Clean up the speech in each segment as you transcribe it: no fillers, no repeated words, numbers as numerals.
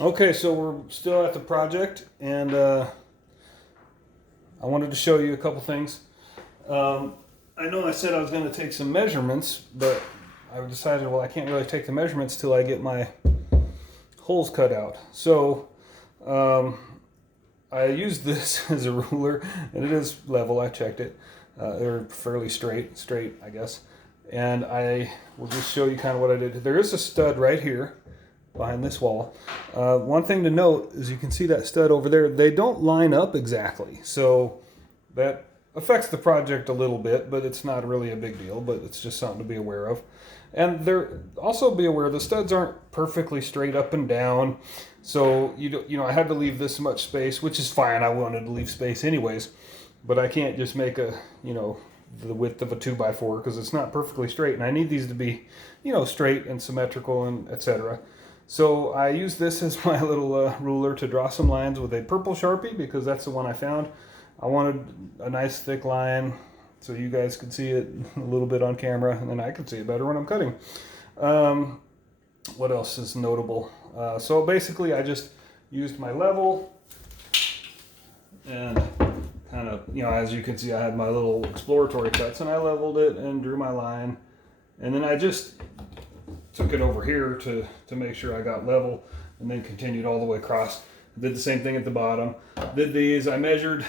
Okay, so we're still at the project, and I wanted to show you a couple things. Um, I know I said I was going to take some measurements, but I decided, well, I can't really take the measurements till I get my holes cut out. So um, I used this as a ruler, and it is level. I checked it. They're fairly straight, I guess. And I will just show you kind of what I did. There is a stud right here behind this wall. One thing to note is you can see that stud over there. They don't line up exactly, so that affects the project a little bit, but it's not really a big deal. But it's just something to be aware of. And there also be aware the studs aren't perfectly straight up and down, so I had to leave this much space, which is fine. I wanted to leave space anyways, but I can't just make the width of a 2x4 because it's not perfectly straight, and I need these to be straight and symmetrical and etc. So I used this as my little ruler to draw some lines with a purple Sharpie because that's the one I found. I wanted a nice thick line so you guys could see it a little bit on camera, and then I could see it better when I'm cutting. What else is notable? So basically I just used my level and kind of, as you can see, I had my little exploratory cuts, and I leveled it and drew my line, and then I just took it over here to make sure I got level, and then continued all the way across. Did the same thing at the bottom. Did these, I measured,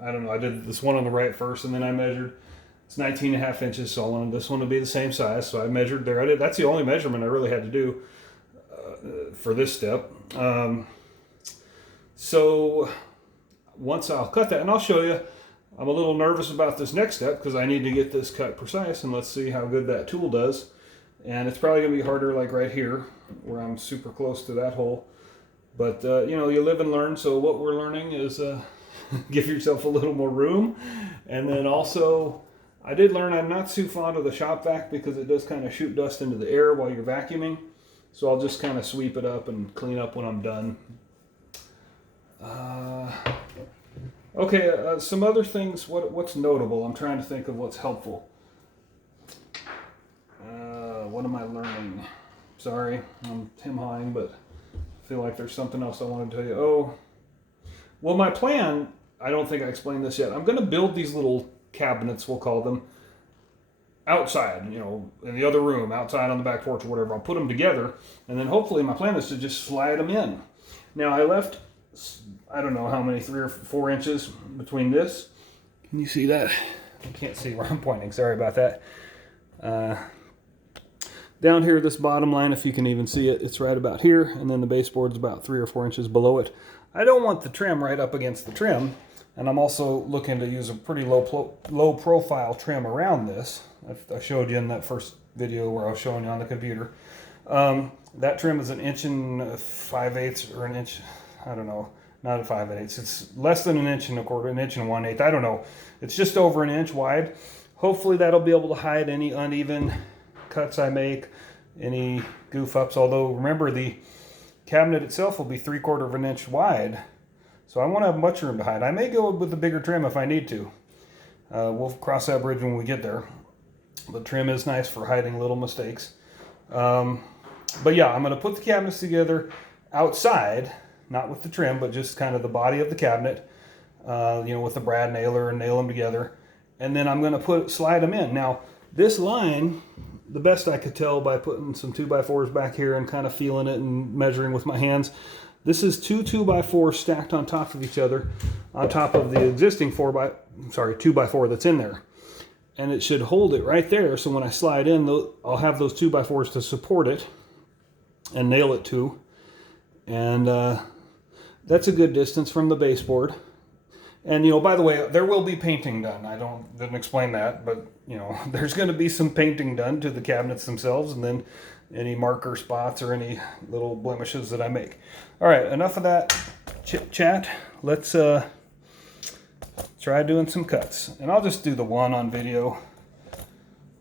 I did this one on the right first, and then I measured, it's 19.5 inches, so I wanted this one to be the same size, so I measured there. That's the only measurement I really had to do for this step. So once I'll cut that, and I'll show you, I'm a little nervous about this next step because I need to get this cut precise, and let's see how good that tool does. And it's probably going to be harder like right here where I'm super close to that hole. But, you live and learn. So what we're learning is give yourself a little more room. And then also, I did learn I'm not too fond of the shop vac because it does kind of shoot dust into the air while you're vacuuming. So I'll just kind of sweep it up and clean up when I'm done. Okay, some other things. What's notable? I'm trying to think of what's helpful. What am I learning? Sorry, I'm Tim-hawing, but I feel like there's something else I want to tell you. Oh, well, my plan, I don't think I explained this yet. I'm going to build these little cabinets, we'll call them, outside, in the other room, outside on the back porch or whatever. I'll put them together, and then hopefully my plan is to just slide them in. Now, I left, I don't know how many, 3 or 4 inches between this. Can you see that? I can't see where I'm pointing. Sorry about that. Down here, this bottom line, if you can even see it, it's right about here, and then the baseboard's about 3 or 4 inches below it. I don't want the trim right up against the trim, and I'm also looking to use a pretty low profile trim around this. I showed you in that first video where I was showing you on the computer. That trim is 1.5 or an inch, I don't know, not a 5/8. It's less than 1.25 inches, 1 1/8. I don't know. It's just over an inch wide. Hopefully that'll be able to hide any uneven cuts I make, any goof ups. Although remember, the cabinet itself will be 3/4 inch wide, so I won't have much room to hide. I may go with the bigger trim if I need to. We'll cross that bridge when we get there. The trim is nice for hiding little mistakes. But yeah, I'm going to put the cabinets together outside, not with the trim, but just kind of the body of the cabinet, with the brad nailer, and nail them together. And then I'm going to slide them in. Now, this line, the best I could tell by putting some 2x4s back here and kind of feeling it and measuring with my hands, this is 2x4s stacked on top of each other, on top of the existing 2x4 that's in there. And it should hold it right there, so when I slide in, I'll have those 2x4s to support it and nail it to. And that's a good distance from the baseboard. And, by the way, there will be painting done. I didn't explain that, but, there's going to be some painting done to the cabinets themselves, and then any marker spots or any little blemishes that I make. All right, enough of that chit-chat. Let's try doing some cuts. And I'll just do the one on video.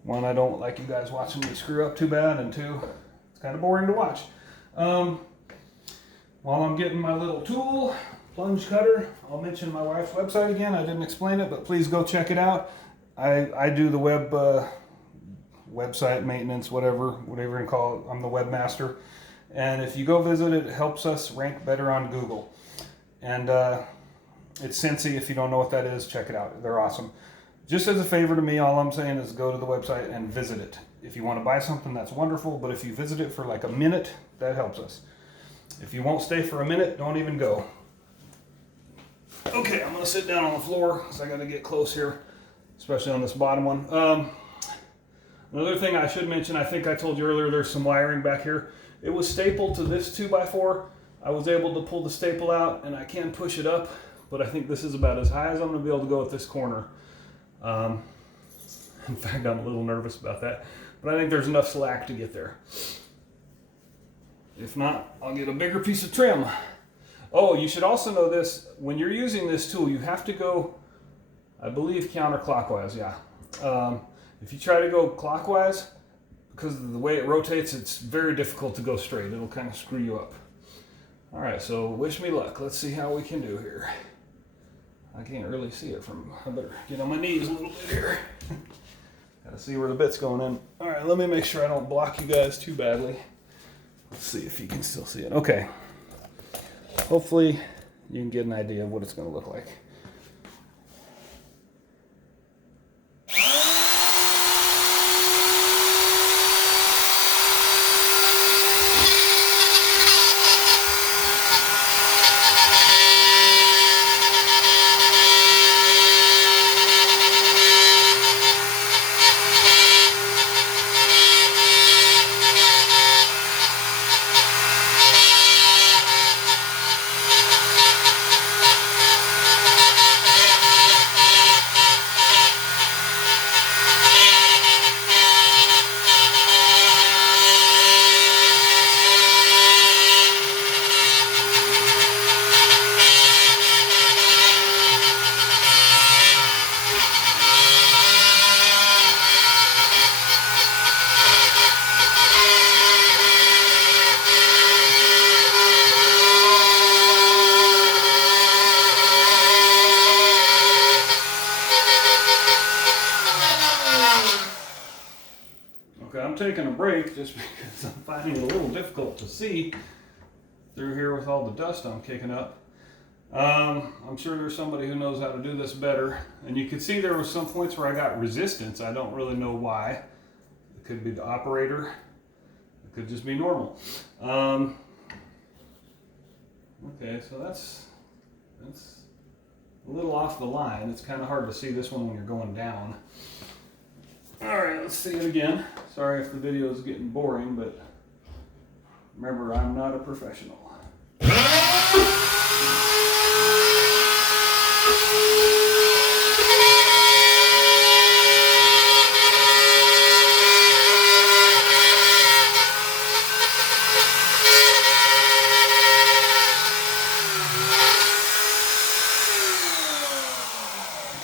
One, I don't like you guys watching me screw up too bad, and two, it's kind of boring to watch. While I'm getting my little tool, plunge cutter, I'll mention my wife's website again. I didn't explain it, but please go check it out. I do the website maintenance, whatever you can call it. I'm the webmaster. And if you go visit it, it helps us rank better on Google. And it's Scentsy. If you don't know what that is, check it out. They're awesome. Just as a favor to me, all I'm saying is go to the website and visit it. If you want to buy something, that's wonderful. But if you visit it for like a minute, that helps us. If you won't stay for a minute, don't even go. Okay, I'm going to sit down on the floor because I got to get close here, especially on this bottom one. Another thing I should mention, I think I told you earlier, there's some wiring back here. It was stapled to this 2x4. I was able to pull the staple out and I can push it up, but I think this is about as high as I'm going to be able to go at this corner. In fact, I'm a little nervous about that, but I think there's enough slack to get there. If not, I'll get a bigger piece of trim. Oh, you should also know this, when you're using this tool, you have to go, I believe, counterclockwise, yeah. If you try to go clockwise, because of the way it rotates, it's very difficult to go straight. It'll kind of screw you up. All right, so wish me luck. Let's see how we can do here. I can't really see it from, I better get on my knees a little bit here. Gotta see where the bit's going in. All right, let me make sure I don't block you guys too badly. Let's see if you can still see it. Okay. Hopefully you can get an idea of what it's going to look like. I'm taking a break just because I'm finding it a little difficult to see through here with all the dust I'm kicking up. I'm sure there's somebody who knows how to do this better. And you can see there were some points where I got resistance. I don't really know why. It could be the operator. It could just be normal. Okay, so that's a little off the line. It's kind of hard to see this one when you're going down. All right, let's see it again. Sorry if the video is getting boring, but remember, I'm not a professional.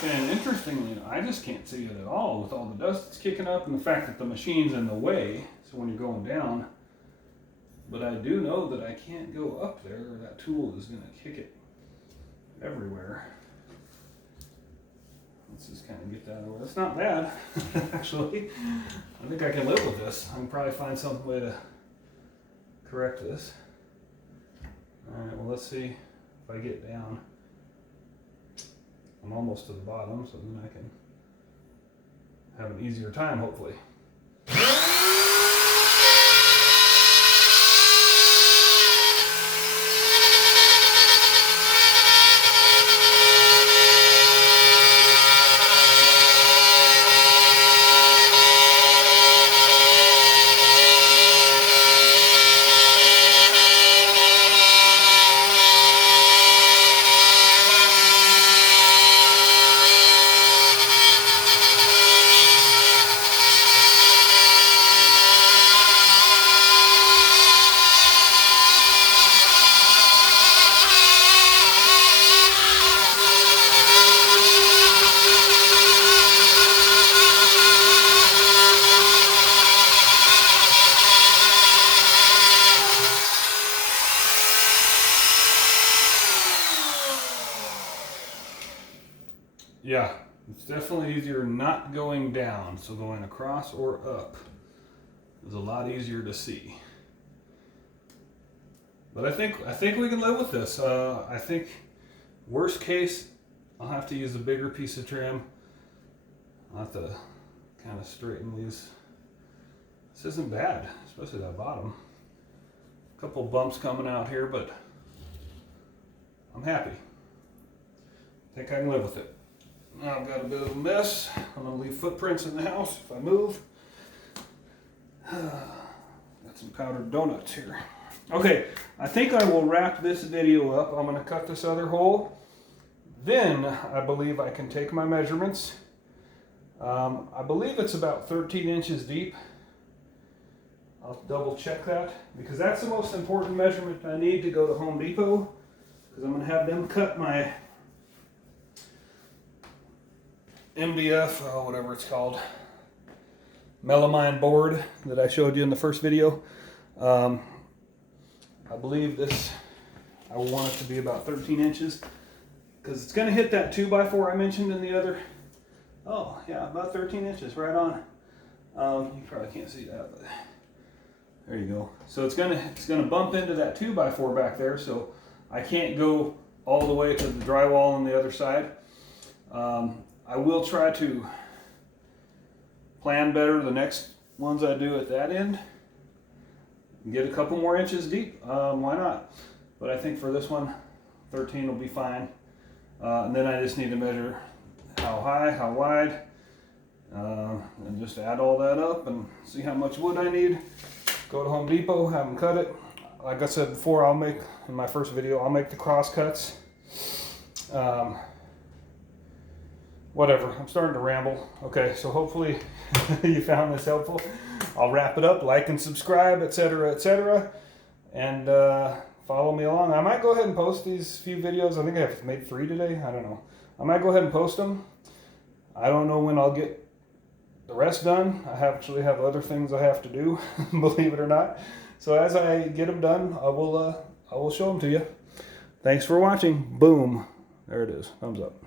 And interestingly, I just can't see it at all with all the dust that's kicking up and the fact that the machine's in the way, so when you're going down. But I do know that I can't go up there or that tool is going to kick it everywhere. Let's just kind of get that over. That's not bad, actually. I think I can live with this. I can probably find some way to correct this. All right, well, let's see if I get down. I'm almost to the bottom, so then I can have an easier time, hopefully. Yeah, it's definitely easier not going down, so going across or up is a lot easier to see. But I think we can live with this. I think worst case, I'll have to use a bigger piece of trim. I'll have to kind of straighten these. This isn't bad, especially that bottom. A couple bumps coming out here, but I'm happy. I think I can live with it. Now I've got a bit of a mess. I'm gonna leave footprints in the house if I move. Got some powdered donuts here. Okay, I think I will wrap this video up. I'm gonna cut this other hole. Then I believe I can take my measurements. I believe it's about 13 inches deep. I'll double check that because that's the most important measurement I need to go to Home Depot, because I'm gonna have them cut my MDF, whatever it's called, melamine board that I showed you in the first video. I believe this, I want it to be about 13 inches because it's going to hit that 2x4 I mentioned in the other. Oh yeah, about 13 inches, right on. You probably can't see that, but there you go. So it's gonna bump into that 2x4 back there, so I can't go all the way to the drywall on the other side. I will try to plan better the next ones I do at that end. Get a couple more inches deep, why not? But I think for this one, 13 will be fine. And then I just need to measure how high, how wide, and just add all that up and see how much wood I need. Go to Home Depot, have them cut it. Like I said before, I'll make, in my first video, I'll make the cross cuts. Whatever, I'm starting to ramble. Okay, so hopefully you found this helpful. I'll wrap it up, like and subscribe, etc., etc. And follow me along. I might go ahead and post these few videos. I think I've made 3 today, I don't know. I might go ahead and post them. I don't know when I'll get the rest done. I actually have other things I have to do, believe it or not. So as I get them done, I will show them to you. Thanks for watching. Boom. There it is. Thumbs up.